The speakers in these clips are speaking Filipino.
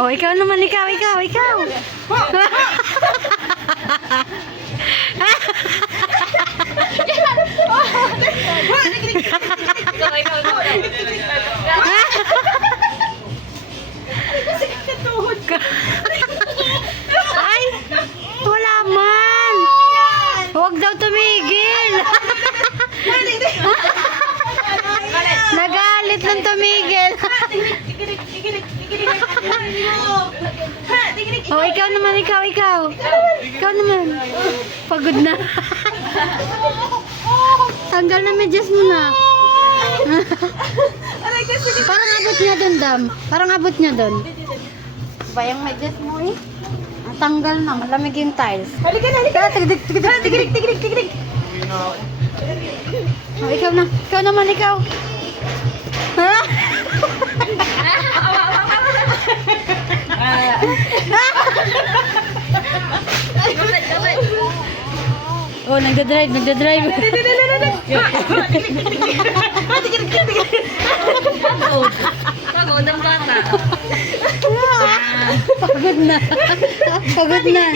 Oh, ikaw naman, ikaw. Ay, wala man. Huwag daw tumigil. Nagalit nang tumigil. Oh, ikaw naman, ikaw. Ikaw naman. Pagod na. Tanggal na medyas mo na. Parang abot niya dun, Dam. Parang abot niya dun. Ba yung medyas mo eh? Ang tanggal na, malamig yung tiles. Halika. Tigirik. Oh, ikaw na. Ikaw naman, ikaw. Ha? Oh, nagdadrive. Pagod ang bata. Pagod na.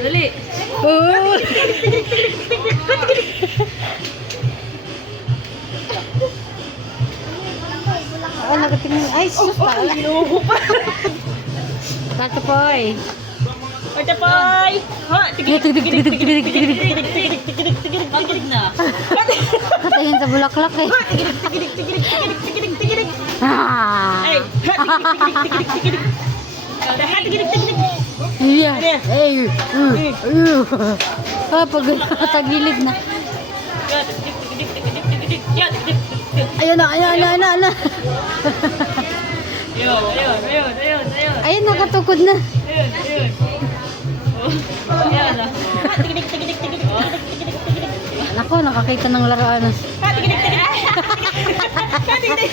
Dali. Oh. Oh, nagatingin. Ay, sus, pala. Tato poy. Pagkapay! Ha! Tigirik. Pagod na. Katayin sa bulaklak eh. Tigirik. Ah. Ay! Tigirik. Yeah. Ay. Ah, pag tagilid na. Ayun na. Ayun. Ayun, nakatukod na. Ayun. Ayan na. Tigirik. Nako, nakakita ng laruan. Tigirik.